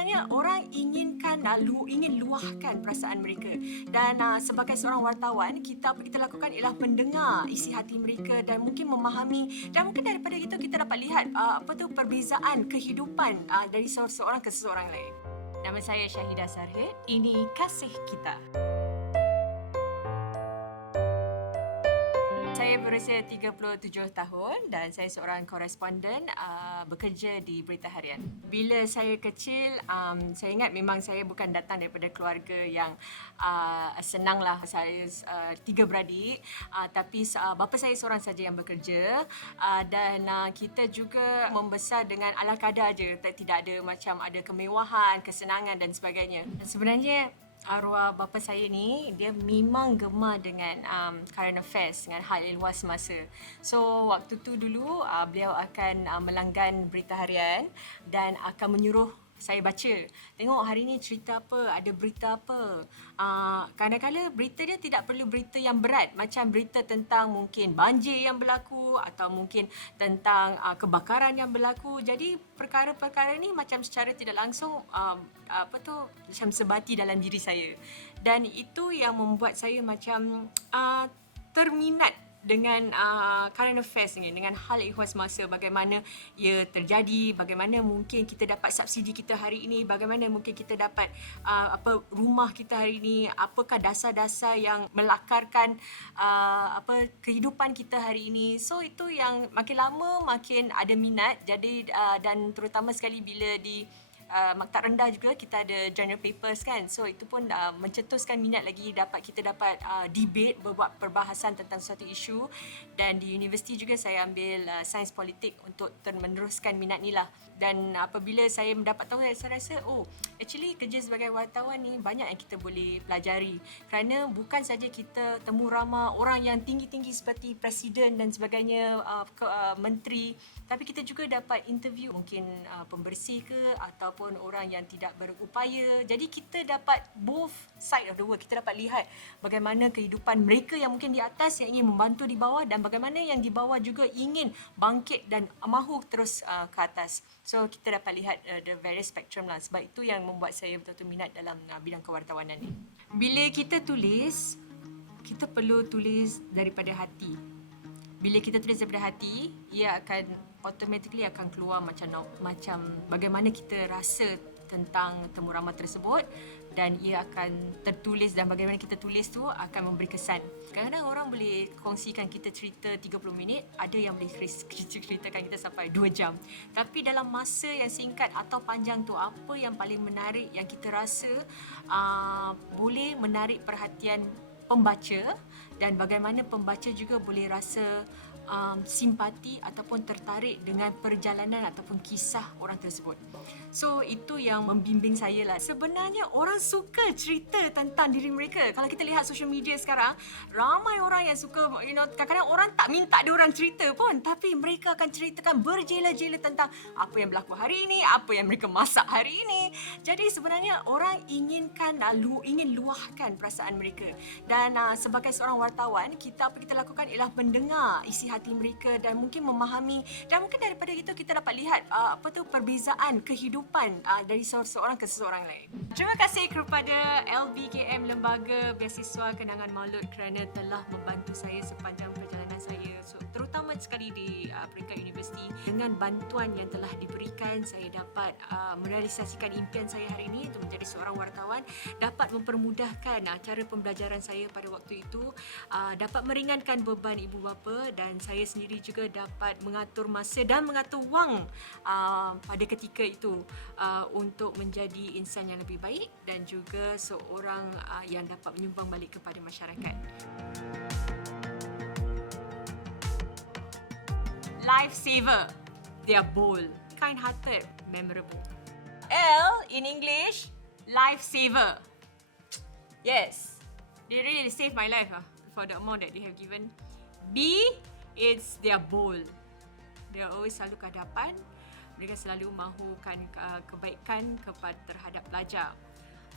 sebenarnya orang ingin luahkan perasaan mereka, dan sebagai seorang wartawan, apa kita lakukan ialah mendengar isi hati mereka dan mungkin memahami, dan mungkin daripada itu kita dapat lihat perbezaan kehidupan dari seorang ke seseorang lain. Nama saya Syahidah Sarhid. Ini Kasih Kita. Saya berusia 37 tahun dan saya seorang koresponden bekerja di Berita Harian. Bila saya kecil, saya ingat memang saya bukan datang daripada keluarga yang senanglah. Saya 3 beradik, tapi bapa saya seorang saja yang bekerja, dan kita juga membesar dengan ala kadar je, tidak ada macam ada kemewahan, kesenangan dan sebagainya. Sebenarnya arwah bapa saya ni, dia memang gemar dengan current affairs, dengan hal ehwal semasa. So waktu tu dulu beliau akan melanggan Berita Harian dan akan menyuruh saya baca. Tengok hari ni cerita apa, ada berita apa. Kadang-kadang berita dia tidak perlu berita yang berat, macam berita tentang mungkin banjir yang berlaku atau mungkin tentang kebakaran yang berlaku. Jadi perkara-perkara ni macam secara tidak langsung macam sebati dalam diri saya. Dan itu yang membuat saya macam terminat dengan current affairs ni, dengan hal ehwal semasa, bagaimana ia terjadi, bagaimana mungkin kita dapat subsidi kita hari ini, bagaimana mungkin kita dapat rumah kita hari ini, apakah dasar-dasar yang melakarkan kehidupan kita hari ini. So itu yang makin lama makin ada minat. Jadi dan terutama sekali bila di maktab rendah juga kita ada journal papers kan, so itu pun mencetuskan minat lagi, kita dapat debate, berbuat perbahasan tentang suatu isu. Dan di universiti juga saya ambil sains politik untuk meneruskan minat ni lah. Dan apabila saya mendapat tahu, saya rasa actually kerja sebagai wartawan ni banyak yang kita boleh pelajari, kerana bukan saja kita temu ramah orang yang tinggi-tinggi seperti presiden dan sebagainya, menteri, tapi kita juga dapat interview mungkin pembersih ke ataupun orang yang tidak berupaya. Jadi kita dapat both side of the world. Kita dapat lihat bagaimana kehidupan mereka yang mungkin di atas yang ingin membantu di bawah, dan bagaimana yang di bawah juga ingin bangkit dan mahu terus ke atas. So kita dapat lihat the various spectrum lah. Sebab itu yang membuat saya betul-betul minat dalam bidang kewartawanan ni. Bila kita tulis, kita perlu tulis daripada hati. Bila kita tulis daripada hati, ia akan automatically akan keluar macam bagaimana kita rasa tentang temu ramah tersebut, dan ia akan tertulis, dan bagaimana kita tulis tu akan memberi kesan. Kadang-kadang orang boleh kongsikan kita cerita 30 minit, ada yang boleh ceritakan kita sampai 2 jam. Tapi dalam masa yang singkat atau panjang tu, apa yang paling menarik yang kita rasa boleh menarik perhatian pembaca, dan bagaimana pembaca juga boleh rasa simpati ataupun tertarik dengan perjalanan ataupun kisah orang tersebut. So itu yang membimbing saya lah. Sebenarnya orang suka cerita tentang diri mereka. Kalau kita lihat social media sekarang, ramai orang yang suka, kadang-kadang orang tak minta dia orang cerita pun, tapi mereka akan ceritakan berjela-jela tentang apa yang berlaku hari ini, apa yang mereka masak hari ini. Jadi sebenarnya orang ingin luahkan perasaan mereka. Dan sebagai seorang wartawan, apa kita lakukan ialah mendengar isi hati mereka dan mungkin memahami, dan mungkin daripada itu kita dapat lihat perbezaan kehidupan dari seorang ke seseorang lain. Terima kasih kepada LBKM, Lembaga Beasiswa Kenangan Maulud, kerana telah membantu saya sepanjang perjalanan saya, terutama sekali di peringkat universiti. Dengan bantuan yang telah diberikan, saya dapat merealisasikan impian saya hari ini untuk menjadi seorang wartawan, dapat mempermudahkan cara pembelajaran saya pada waktu itu, dapat meringankan beban ibu bapa, dan saya sendiri juga dapat mengatur masa dan mengatur wang pada ketika itu untuk menjadi insan yang lebih baik, dan juga seorang yang dapat menyumbang balik kepada masyarakat. Lifesaver, they are bold, kind-hearted, memorable. L in English, lifesaver. Yes, they really saved my life for the amount that they have given. B, it's they are bold. They are always selalu ke hadapan. Mereka selalu mahukan kebaikan terhadap pelajar.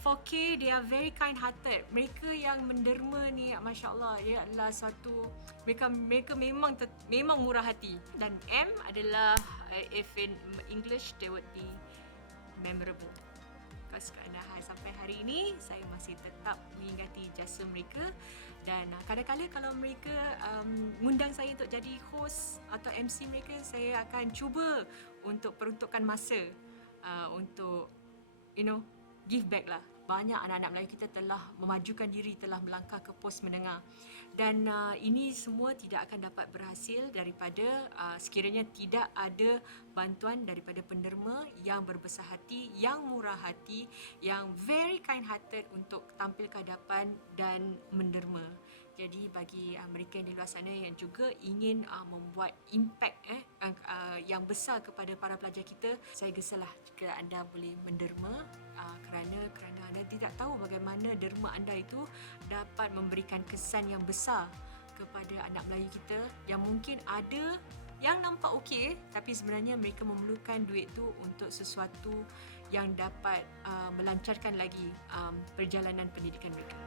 4K, they are very kind-hearted. Mereka yang menderma ni, Masya Allah, ia adalah satu, mereka memang murah hati. Dan M adalah, if in English, they would be memorable. kos kerana sampai hari ini saya masih tetap mengingati jasa mereka. Dan kadang-kadang kalau mereka ngundang saya untuk jadi host atau MC mereka, saya akan cuba untuk peruntukkan masa untuk give back lah. Banyak anak-anak Melayu kita telah memajukan diri, telah melangkah ke pos menengah. Dan ini semua tidak akan dapat berhasil daripada sekiranya tidak ada bantuan daripada penderma yang berbesar hati, yang murah hati, yang very kind hearted untuk tampil ke hadapan dan menderma. Jadi bagi mereka yang di luar sana yang juga ingin membuat impact yang besar kepada para pelajar kita, saya gesalah jika anda boleh menderma kerana anda tidak tahu bagaimana derma anda itu dapat memberikan kesan yang besar kepada anak Melayu kita yang mungkin ada yang nampak okey tapi sebenarnya mereka memerlukan duit tu untuk sesuatu yang dapat melancarkan lagi perjalanan pendidikan mereka.